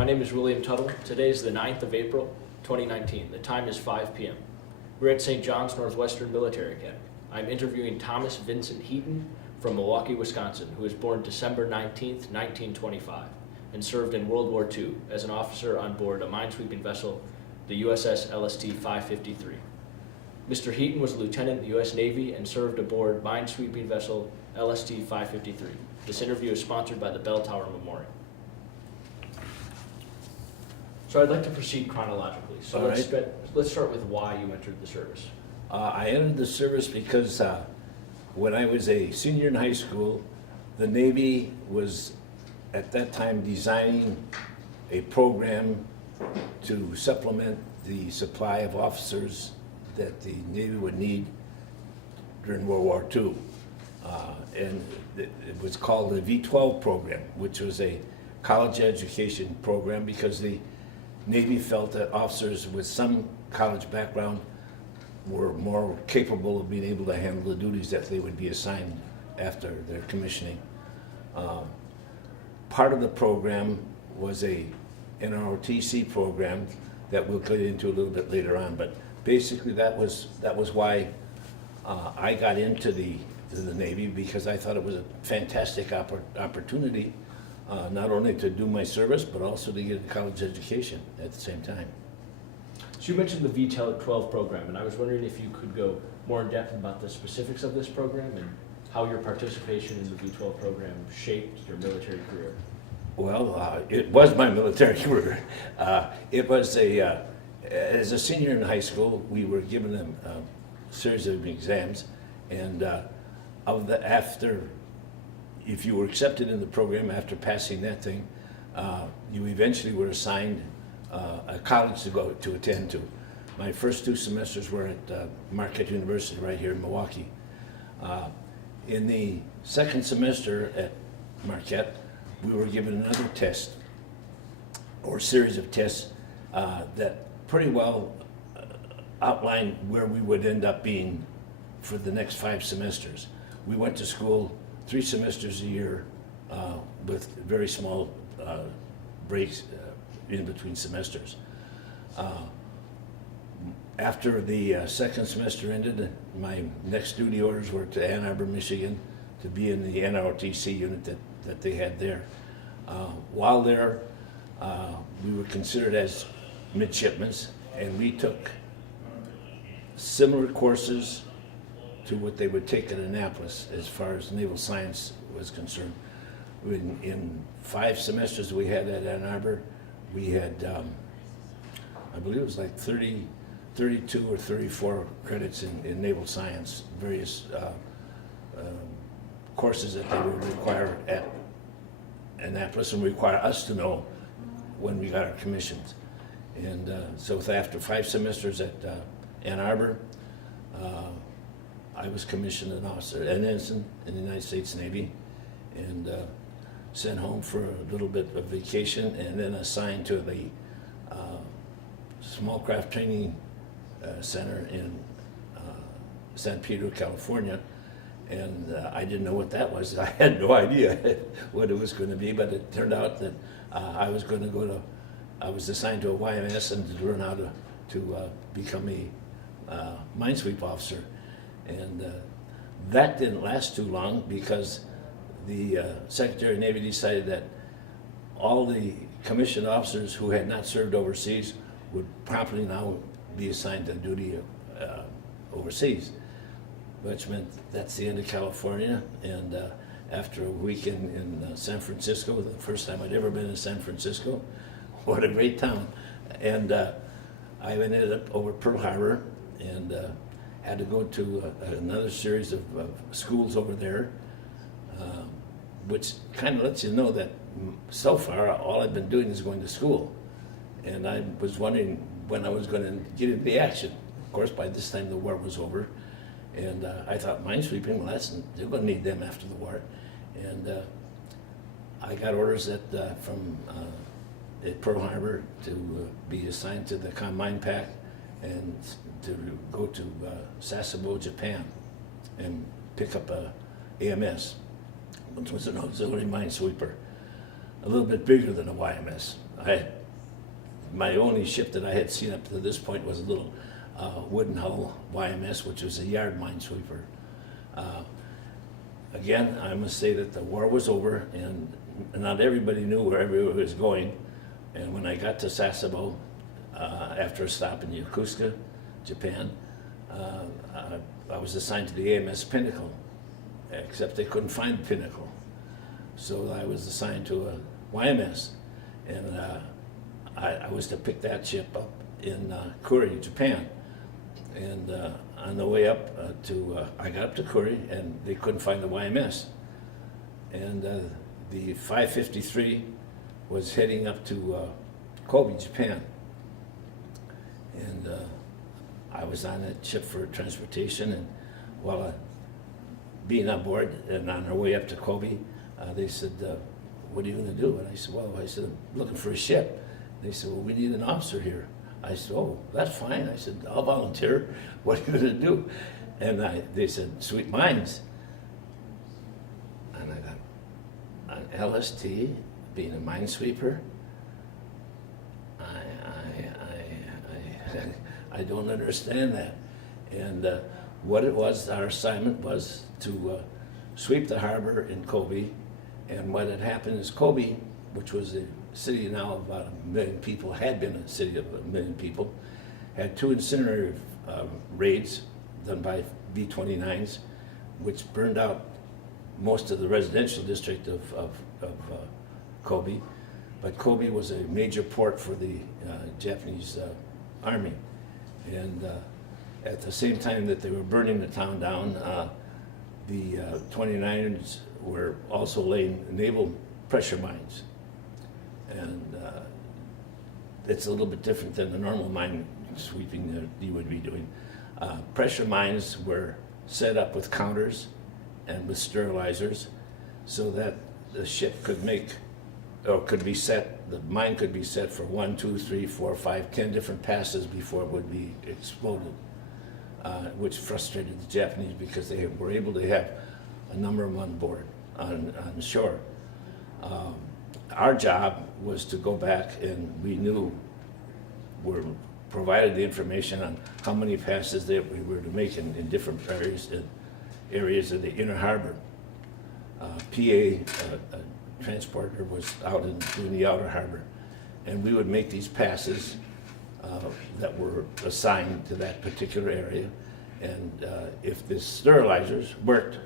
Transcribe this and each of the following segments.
My name is William Tuttle. Today is the 9th of April, 2019. The time is 5 p.m. We're at St. John's Northwestern Military Academy. I'm interviewing Thomas Vincent Heaton from Milwaukee, Wisconsin, who was born December 19th, 1925, and served in World War II as an officer on board a minesweeping vessel, the USS LST 553. Mr. Heaton was a lieutenant in the U.S. Navy and served aboard minesweeping vessel LST 553. This interview is sponsored by the Bell Tower Memorial. So I'd like to proceed chronologically. So let's start with why you entered the service. I entered the service because when I was a senior in high school, the Navy was at that time designing a program to supplement the supply of officers that the Navy would need during World War II. And it was called the V-12 program, which was a college education program because the Navy felt that officers with some college background were more capable of being able to handle the duties that they would be assigned after their commissioning. Part of the program was a NROTC program that we'll get into a little bit later on, but basically that was why I got into the Navy, because I thought it was a fantastic opportunity, not only to do my service, but also to get a college education at the same time. So you mentioned the V-12 program, and I was wondering if you could go more in depth about the specifics of this program and how your participation in the V-12 program shaped your military career. Well, it was my military career. It was as a senior in high school, we were given a series of exams, and if you were accepted in the program after passing that thing, you eventually were assigned a college to attend to. My first 2 semesters were at Marquette University right here in Milwaukee. In the second semester at Marquette, we were given another test, or series of tests, that pretty well outlined where we would end up being for the next 5 semesters. We went to school 3 semesters a year with very small breaks in between semesters. After the second semester ended, my next duty orders were to Ann Arbor, Michigan, to be in the NROTC unit that they had there. While there, we were considered as midshipmen, and we took similar courses to what they would take at Annapolis as far as naval science was concerned. In 5 semesters we had at Ann Arbor, we had, I believe it was like 32 or 34 credits in naval science, various courses that they would require at Annapolis and require us to know when we got our commissions. And so after 5 semesters at Ann Arbor, I was commissioned an officer, an ensign in the United States Navy, and sent home for a little bit of vacation, and then assigned to the Small Craft Training Center in San Pedro, California. And I didn't know what that was. I had no idea what it was going to be, but it turned out that I was assigned to a YMS and to learn how to become a minesweep officer. And that didn't last too long, because the Secretary of Navy decided that all the commissioned officers who had not served overseas would promptly now be assigned to duty overseas, which meant that's the end of California. And after a weekend in San Francisco, the first time I'd ever been in San Francisco, what a great town. And I ended up over Pearl Harbor and had to go to another series of schools over there, which kind of lets you know that so far all I've been doing is going to school. And I was wondering when I was going to get into the action. Of course, by this time the war was over, and I thought minesweeping, well, they're going to need them after the war. And I got orders at Pearl Harbor to be assigned to the Mine Pack and to go to Sasebo, Japan, and pick up a AMS, which was an auxiliary minesweeper. a little bit bigger than a YMS. My only ship that I had seen up to this point was a little wooden hull YMS, which was a yard minesweeper. Again, I must say that the war was over, and not everybody knew where everyone was going. And when I got to Sasebo, after a stop in Yokosuka, Japan, I was assigned to the AMS Pinnacle, except they couldn't find the Pinnacle. So I was assigned to a YMS, and I was to pick that ship up in Kuri, Japan. And on the way up I got up to Kuri, and they couldn't find the YMS. And the 553 was heading up to Kobe, Japan. And I was on that ship for transportation, and while being on board and on our way up to Kobe, they said, what are you going to do? And I said, well, I'm looking for a ship. They said, well, we need an officer here. I said, oh, that's fine. I said, I'll volunteer. What are you going to do? And they said, sweep mines. And I got an LST, being a minesweeper. I don't understand that. And what it was, our assignment was to sweep the harbor in Kobe. And what had happened is Kobe, which was a city now of about 1 million people, had been a city of 1 million people, had 2 incinerator raids done by B-29s, which burned out most of the residential district of Kobe. But Kobe was a major port for the Japanese army. And at the same time that they were burning the town down, the 29ers were also laying naval pressure mines. And it's a little bit different than the normal mine sweeping that you would be doing. Pressure mines were set up with counters and with sterilizers so that the ship could make, or could be set, the mine could be set for 1, 2, 3, 4, 5, 10 different passes before it would be exploded, which frustrated the Japanese because they were able to have a number of them on board, on shore. Our job was to go back, and we were provided the information on how many passes that we were to make in different areas of the inner harbor. PA transporter was out in the outer harbor, and we would make these passes that were assigned to that particular area. And if the sterilizers worked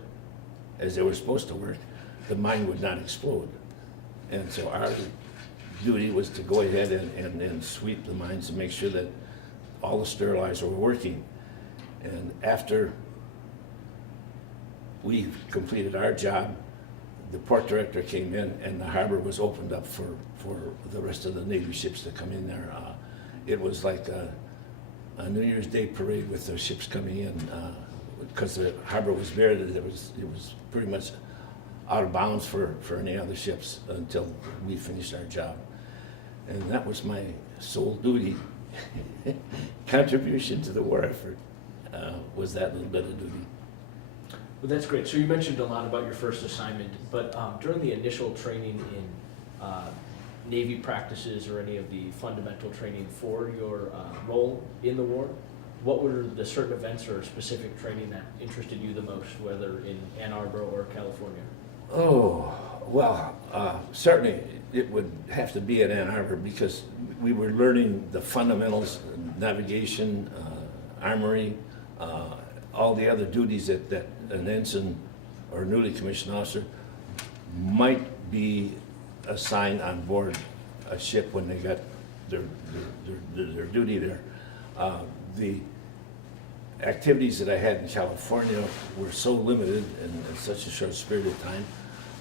as they were supposed to work, the mine would not explode. And so our duty was to go ahead and sweep the mines to make sure that all the sterilizers were working. And after we completed our job, the port director came in, and the harbor was opened up for the rest of the Navy ships to come in there. It was like a New Year's Day parade with the ships coming in, because the harbor was bare. It was pretty much out of bounds for any other ships until we finished our job. And that was my sole duty, contribution to the war effort, was that little bit of duty. Well, that's great. So you mentioned a lot about your first assignment, but during the initial training in Navy practices or any of the fundamental training for your role in the war, what were the certain events or specific training that interested you the most, whether in Ann Arbor or California? Oh, well, certainly it would have to be at Ann Arbor because we were learning the fundamentals, navigation, armory, all the other duties that an ensign or newly commissioned officer might be assigned on board a ship when they got their duty there. The activities that I had in California were so limited in such a short period of time.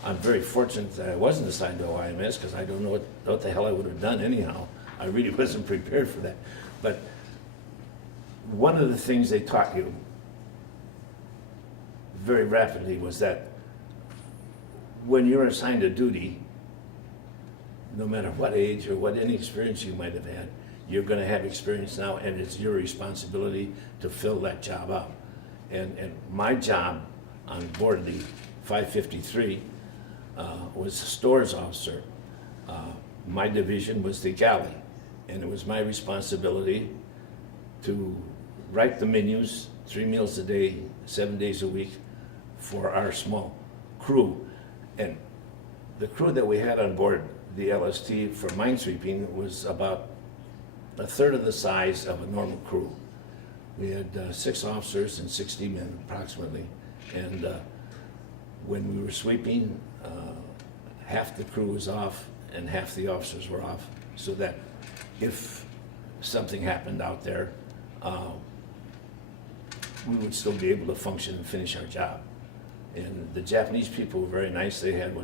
I'm very fortunate that I wasn't assigned to OIMS because I don't know what the hell I would have done anyhow. I really wasn't prepared for that. But one of the things they taught you very rapidly was that when you're assigned a duty, no matter what age or what any experience you might have had, you're going to have experience now, and it's your responsibility to fill that job out. And my job on board the 553 was a stores officer. My division was the galley, and it was my responsibility to write the menus, 3 meals a day, 7 days a week, for our small crew. And the crew that we had on board the LST for minesweeping was about a third of the size of a normal crew. We had 6 officers and 60 men approximately. And when we were sweeping, half the crew was off and half the officers were off, so that if something happened out there, we would still be able to function and finish our job. And the Japanese people were very nice. They had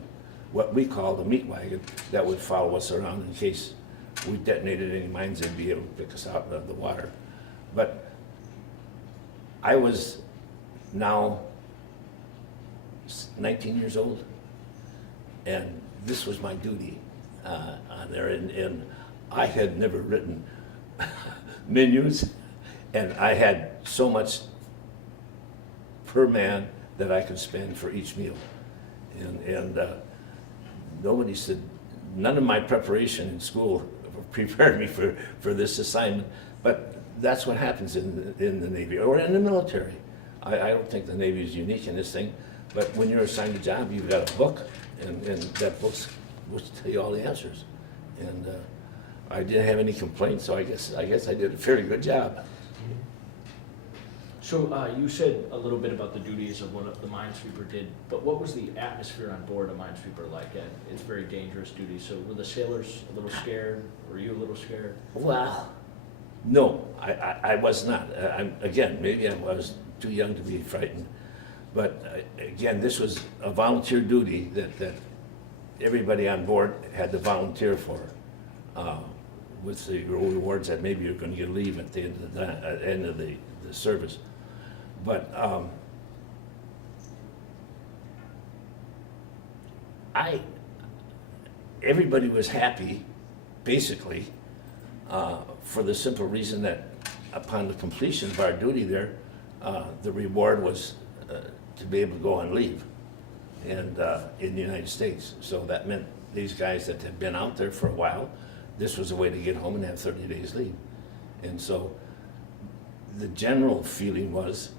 what we called a meat wagon that would follow us around in case we detonated any mines and be able to pick us out of the water. But I was now 19 years old, and this was my duty on there. And I had never written menus, and I had so much per man that I could spend for each meal. And nobody said, none of my preparation in school prepared me for this assignment, but that's what happens in the Navy or in the military. I don't think the Navy is unique in this thing, but when you're assigned a job, you've got a book, and that book will tell you all the answers. And I didn't have any complaints, so I guess I did a fairly good job. So you said a little bit about the duties of what the minesweeper did, but what was the atmosphere on board a minesweeper like? It's very dangerous duty, so were the sailors a little scared? Were you a little scared? Well, no, I was not. Again, maybe I was too young to be frightened, but again, this was a volunteer duty that everybody on board had to volunteer for, with the rewards that maybe you're going to get leave at the end of the service. But everybody was happy, basically, for the simple reason that upon the completion of our duty there, the reward was to be able to go on leave and in the United States. So that meant these guys that had been out there for a while, this was a way to get home and have 30 days leave. And so the general feeling was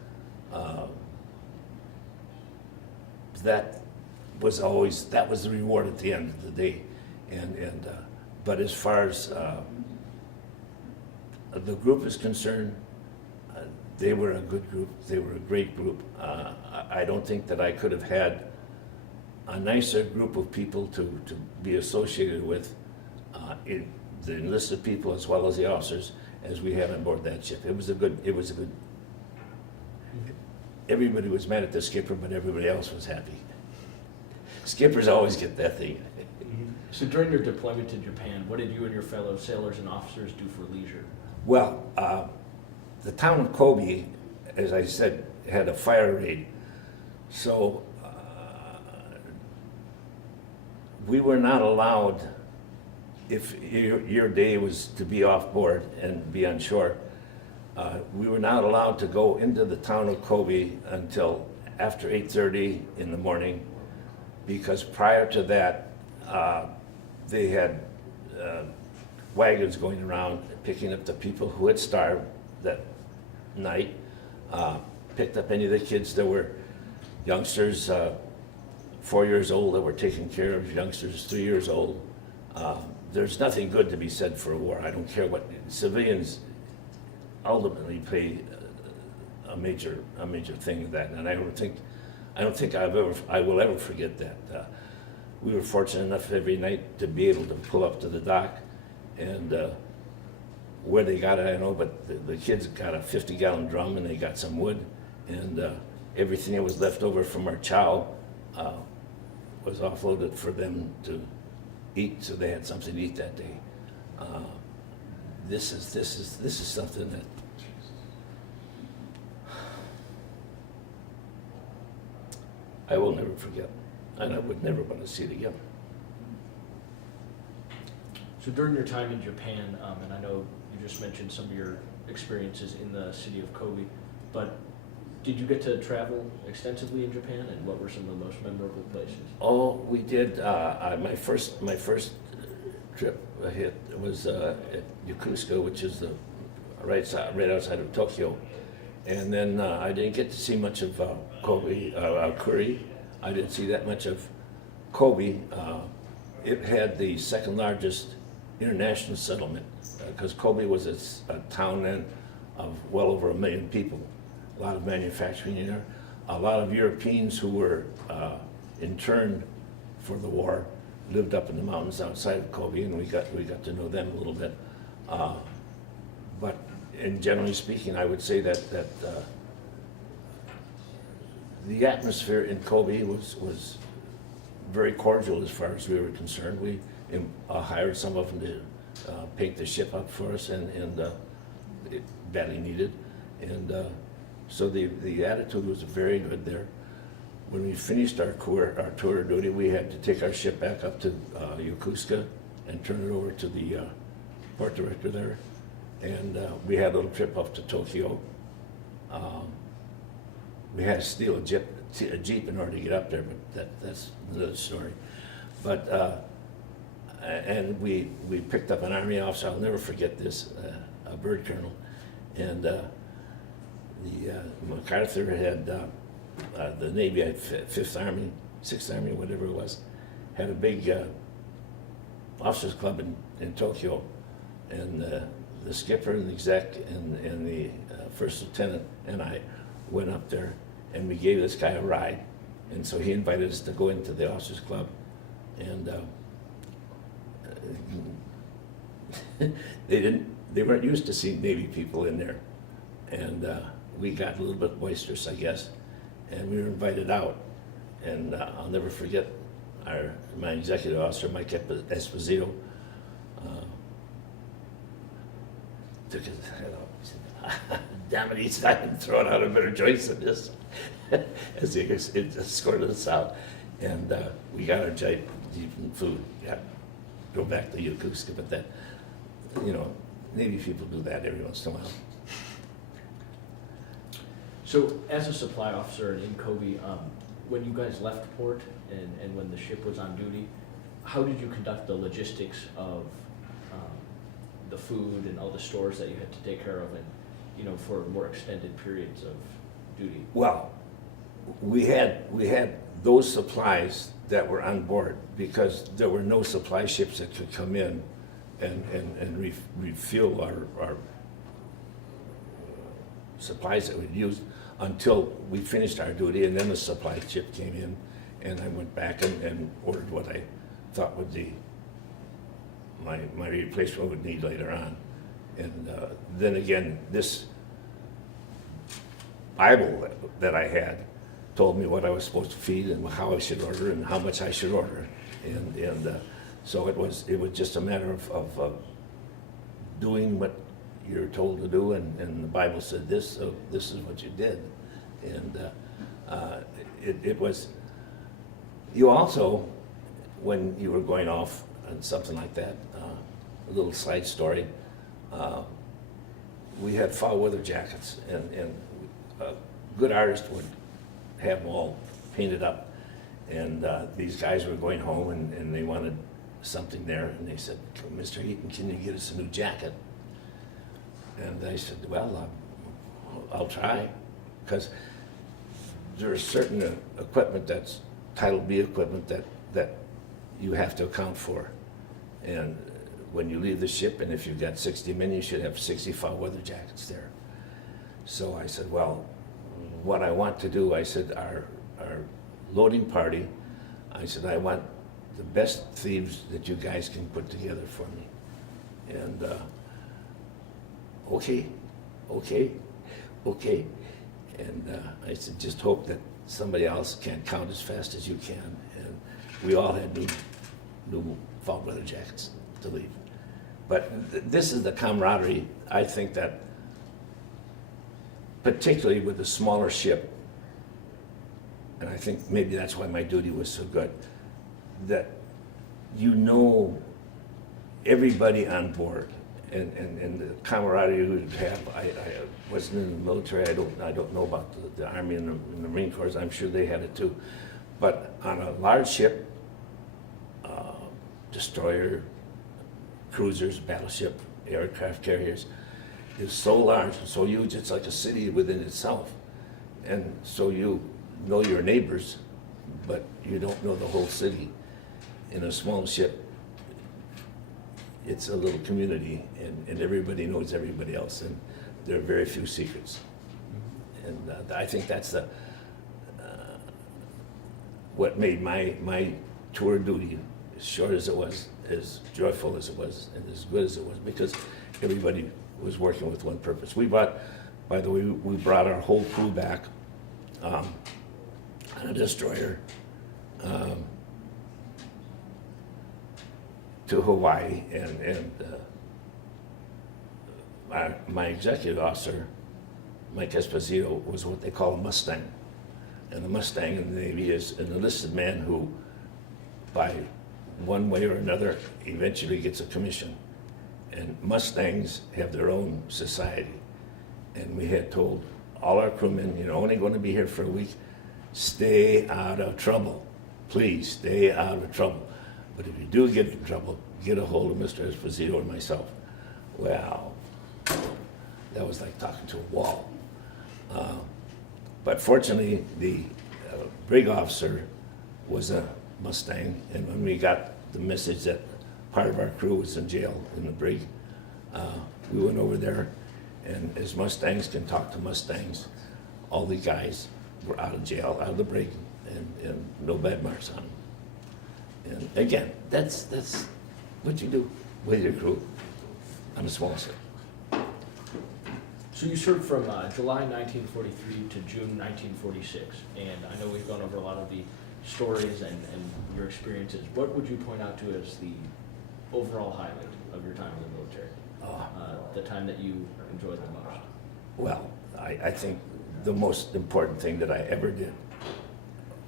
that was the reward at the end of the day. But as far as the group is concerned, they were a good group. They were a great group. I don't think that I could have had a nicer group of people to be associated with, the enlisted people as well as the officers, as we had on board that ship. It was a good. Everybody was mad at the skipper, but everybody else was happy. Skippers always get that thing. So during your deployment to Japan, what did you and your fellow sailors and officers do for leisure? Well, the town of Kobe, as I said, had a fire raid. So we were not allowed, if your day was to be off board and be on shore, we were not allowed to go into the town of Kobe until after 8:30 in the morning, because prior to that, they had wagons going around picking up the people who had starved that night, picked up any of the kids that were youngsters, 4 years old, that were taking care of youngsters 3 years old. There's nothing good to be said for a war. I don't care what civilians ultimately play a major thing in that, and I don't think I will ever forget that. We were fortunate enough every night to be able to pull up to the dock, and where they got it, I don't know, but the kids got a 50-gallon drum, and they got some wood, and everything that was left over from our chow was offloaded for them to eat, so they had something to eat that day. This is something that I will never forget, and I would never want to see it again. So during your time in Japan, and I know you just mentioned some of your experiences in the city of Kobe, but did you get to travel extensively in Japan, and what were some of the most memorable places? Oh, we did. My first trip hit was at Yokosuka, which is the right outside of Tokyo. And then I didn't get to see much of Kuri. I didn't see that much of Kobe. It had the second largest international settlement because Kobe was a town then of well over 1 million people. A lot of manufacturing in there. A lot of Europeans who were interned for the war lived up in the mountains outside of Kobe, and we got to know them a little bit. But and generally speaking, I would say that the atmosphere in Kobe was very cordial as far as we were concerned. We hired some of them to paint the ship up for us, and it badly needed. And so the attitude was very good there. When we finished our tour duty, we had to take our ship back up to Yokosuka and turn it over to the port director there. And we had a little trip up to Tokyo. We had to steal a Jeep in order to get up there, but that's another story. But and we picked up an Army officer. I'll never forget this, a bird colonel, and MacArthur had the Navy had Fifth Army, Sixth Army, whatever it was, had a big officers club in Tokyo, and the skipper and the exec and the first lieutenant and I went up there, and we gave this guy a ride, and so he invited us to go into the officers club, and they weren't used to seeing Navy people in there, and we got a little bit boisterous, I guess, and we were invited out, and I'll never forget my executive officer, Mike Esposito, took his head off. He said, "Damn it, he's not even throwing out a better choice than this," as he escorted us out, and we got our Jeep and food. Go back to Yokosuka, but that, Navy people do that every once in a while. So, as a supply officer in Kobe, when you guys left port and when the ship was on duty, how did you conduct the logistics of the food and all the stores that you had to take care of, and for more extended periods of duty? Well, we had those supplies that were on board because there were no supply ships that could come in and refuel our supplies that we'd used until we finished our duty, and then the supply ship came in, and I went back and ordered what I thought would be my replacement would need later on. And then again, this Bible that I had told me what I was supposed to feed and how I should order and how much I should order, and so it was just a matter of doing what you're told to do, and the Bible said this, so this is what you did, and it was. You also, when you were going off on something like that, a little side story, we had foul weather jackets, and a good artist would have them all painted up, and these guys were going home and they wanted something there, and they said, "Mr. Heaton, can you get us a new jacket?" And I said, "Well, I'll try," because there's certain equipment that's Title B equipment that you have to account for, and when you leave the ship, and if you've got 60 men, you should have 60 foul weather jackets there. So I said, well, what I want to do, I said, our loading party, I said, I want the best thieves that you guys can put together for me. And okay. And I said, just hope that somebody else can't count as fast as you can. And we all had new foul weather jackets to leave. But this is the camaraderie, I think, that particularly with the smaller ship, and I think maybe that's why my duty was so good, that everybody on board, and the camaraderie you would have. I wasn't in the military. I don't know about the Army and the Marine Corps. I'm sure they had it too. But on a large ship, destroyer, cruisers, battleship, aircraft carriers, is so large and so huge, it's like a city within itself. And so you know your neighbors, but you don't know the whole city. In a small ship, it's a little community, and everybody knows everybody else, and there are very few secrets. And I think that's what made my tour duty, as short as it was, as joyful as it was, and as good as it was, because everybody was working with one purpose. We brought, by the way, we brought our whole crew back on a destroyer to Hawaii, and my executive officer, Mike Esposito, was what they call a Mustang. And the Mustang in the Navy is an enlisted man who, by one way or another, eventually gets a commission. And Mustangs have their own society. And we had told all our crewmen, you're only going to be here for a week, stay out of trouble. Please, stay out of trouble. But if you do get in trouble, get a hold of Mr. Esposito and myself. Well, that was like talking to a wall. But fortunately, the brig officer was a Mustang, and when we got the message that part of our crew was in jail in the brig, we went over there, and as Mustangs can talk to Mustangs, all the guys were out of jail, out of the brig, and no bad marks on them. And again, that's what you do with your crew on a small ship. So you served from July 1943 to June 1946, and I know we've gone over a lot of the stories and your experiences. What would you point out to as the overall highlight of your time in the military? The time that you enjoyed the most? Well, I think the most important thing that I ever did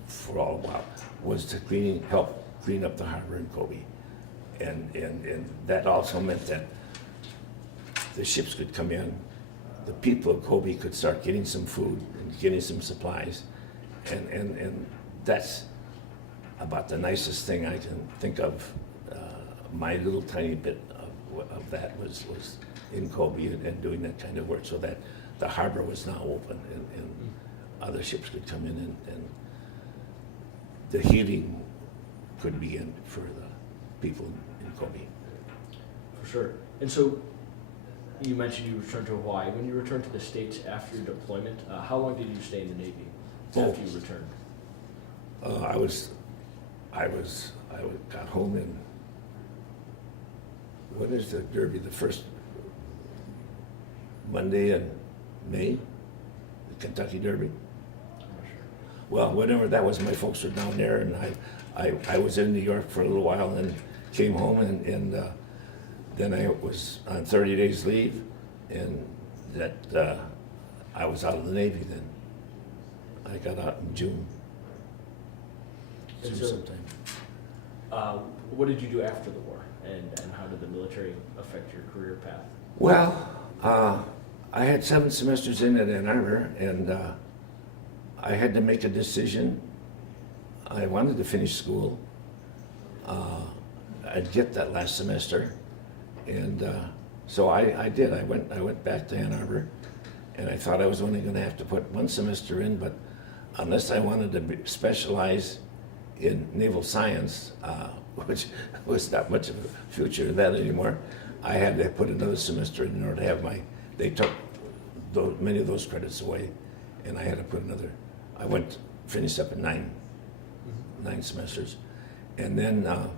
for all a while was to help clean up the harbor in Kobe. And that also meant that the ships could come in, the people of Kobe could start getting some food and getting some supplies. And that's about the nicest thing I can think of. My little tiny bit of that was in Kobe and doing that kind of work, so that the harbor was now open and other ships could come in, and the heating could begin for the people in Kobe. For sure. And so you mentioned you returned to Hawaii. When you returned to the States after your deployment, how long did you stay in the Navy after you returned? I got home in, what is the Derby, the first Monday in May, the Kentucky Derby? I'm not sure. Well, whatever that was, my folks were down there, and I was in New York for a little while, and then came home, and then I was on 30 days leave, and that I was out of the Navy then. I got out in June. And so, sometime. what did you do after the war, and how did the military affect your career path? Well, I had 7 semesters in at Ann Arbor, and I had to make a decision. I wanted to finish school. I'd get that last semester, and so I did. I went back to Ann Arbor, and I thought I was only going to have to put 1 semester in, but unless I wanted to specialize in naval science, which was not much of a future in that anymore, I had to put another semester in order to have they took many of those credits away, and I had to put another. I finished up at 9 semesters, and then a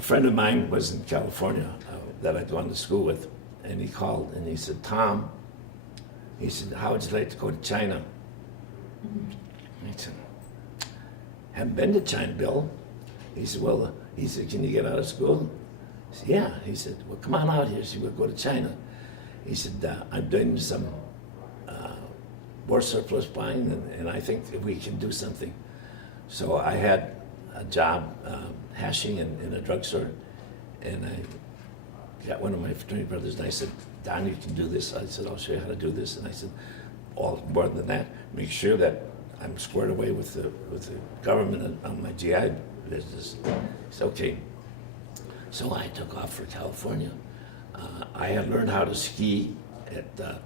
friend of mine was in California that I'd gone to school with, and he called and he said, "Tom," he said, "how would you like to go to China?" I said, "Haven't been to China, Bill." He said, "Well," he said, "can you get out of school?" I said, "Yeah." He said, "Well, come on out here so we'll go to China." He said, "I'm doing some war surplus buying, and I think that we can do something." So I had a job hashing in a drugstore, and I got one of my fraternity brothers, and I said, "Don, you can do this." I said, "I'll show you how to do this." And I said, "All more than that, make sure that I'm squared away with the government on my GI business. It's okay. So I took off for California. I had learned how to ski at up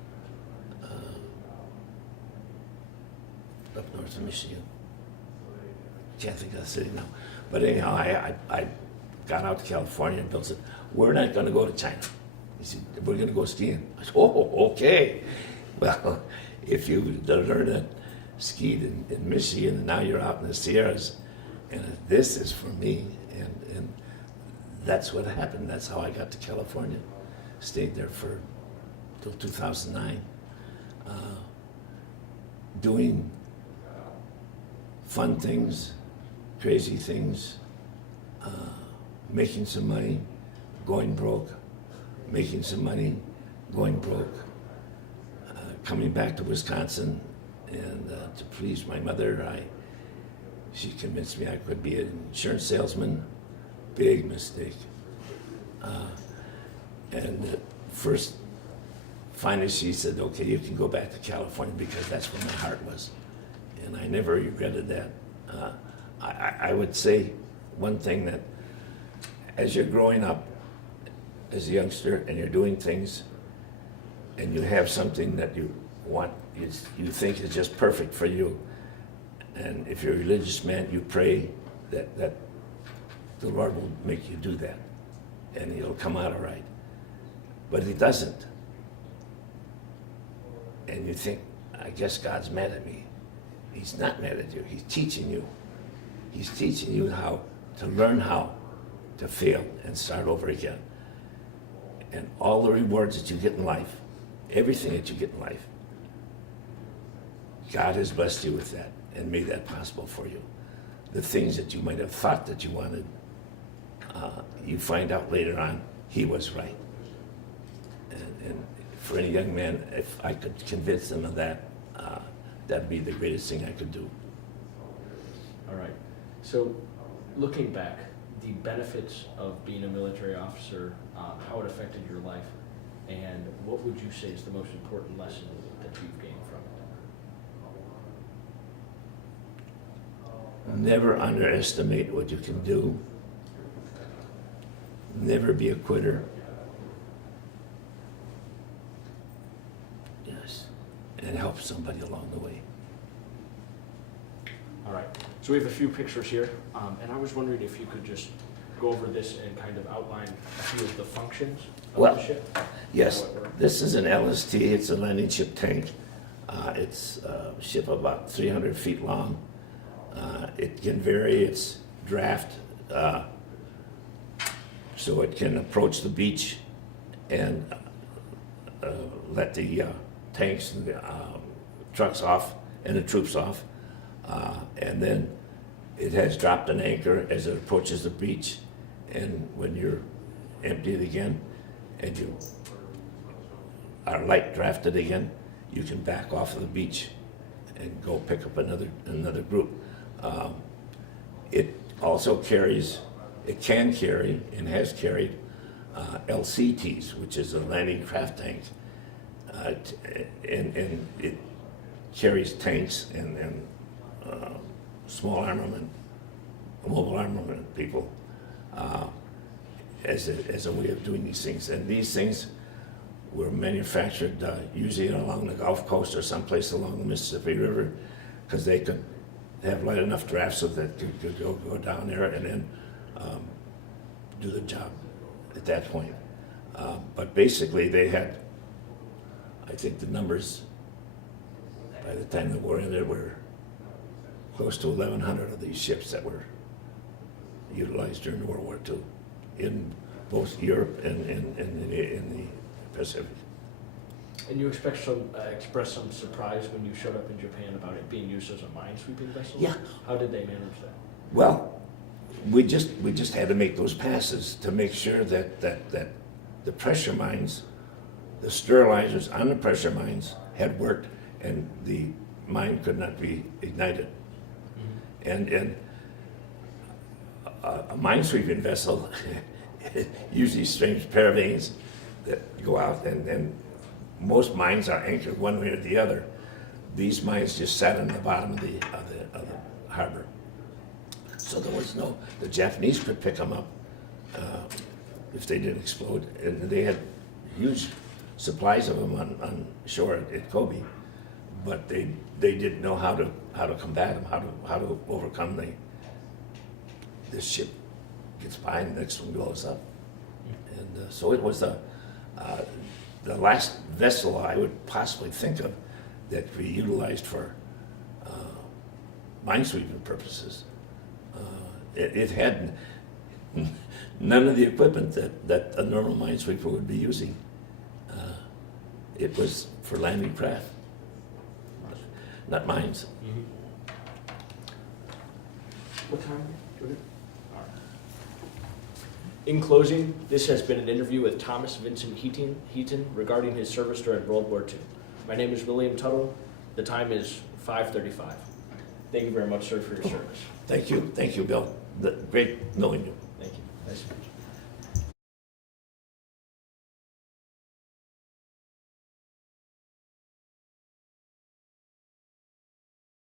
north of Michigan. Can't think of the city now. But anyhow, I got out to California and Bill said, we're not going to go to China. He said, we're going to go skiing. I said, oh, okay. Well, if you learn to ski in Michigan and now you're out in the Sierras, and this is for me, and that's what happened. That's how I got to California. Stayed there till 2009, doing fun things, crazy things, making some money, going broke, making some money, going broke, coming back to Wisconsin, and to please my mother, she convinced me I could be an insurance salesman. Big mistake. And first, finally she said, okay, you can go back to California because that's where my heart was. And I never regretted that. I would say one thing, that as you're growing up as a youngster and you're doing things and you have something that you want, you think is just perfect for you, and if you're a religious man, you pray that the Lord will make you do that and it'll come out all right. But it doesn't. And you think, I guess God's mad at me. He's not mad at you. He's teaching you. He's teaching you how to learn how to fail and start over again. And all the rewards that you get in life, everything that you get in life, God has blessed you with that and made that possible for you. The things that you might have thought that you wanted, you find out later on, He was right. And for any young man, if I could convince them of that, that'd be the greatest thing I could do. All right. So, looking back, the benefits of being a military officer, how it affected your life, and what would you say is the most important lesson that you've gained from it? Never underestimate what you can do. Never be a quitter. Yes. And help somebody along the way. All right. So we have a few pictures here, and I was wondering if you could just go over this and kind of outline a few of the functions of the ship. Yes. This is an LST. It's a landing ship tank. It's a ship about 300 feet long. It can vary its draft, so it can approach the beach and let the tanks and the trucks off and the troops off. And then it has dropped an anchor as it approaches the beach. And when you're emptied again and you are light drafted again, you can back off of the beach and go pick up another group. It also carries, it can carry and has carried LCTs, which is a landing craft tank. And it carries tanks and small armament, mobile armament people as a way of doing these things. And these things were manufactured usually along the Gulf Coast or someplace along the Mississippi River, because they could have light enough draft so that you could go down there and then do the job at that point. But basically they had, I think the numbers, by the time the war ended, were close to 1,100 of these ships that were utilized during World War II in both Europe and in the Pacific. And you expressed some surprise when you showed up in Japan about it being used as a minesweeping vessel? Yeah. How did they manage that? Well, we just had to make those passes to make sure that the pressure mines, the sterilizers on the pressure mines had worked and the mine could not be ignited. Mm-hmm. And a minesweeping vessel usually strange paravanes that go out, and most mines are anchored one way or the other. these mines just sat on the bottom of the harbor. So there was no, the Japanese could pick them up if they did explode, and they had huge supplies of them on shore at Kobe, but they didn't know how to combat them, how to overcome this ship gets by and the next one blows up, and so it was the last vessel I would possibly think of that we utilized for minesweeping purposes. It had none of the equipment that a normal minesweeper would be using. It was for landing craft, not mines. What time? All right. In closing, this has been an interview with Thomas Vincent Heaton regarding his service during World War II. My name is William Tuttle. The time is 5:35. Thank you very much, sir, for your service. Thank you, Bill. Great knowing you. Thank you. Nice to meet you.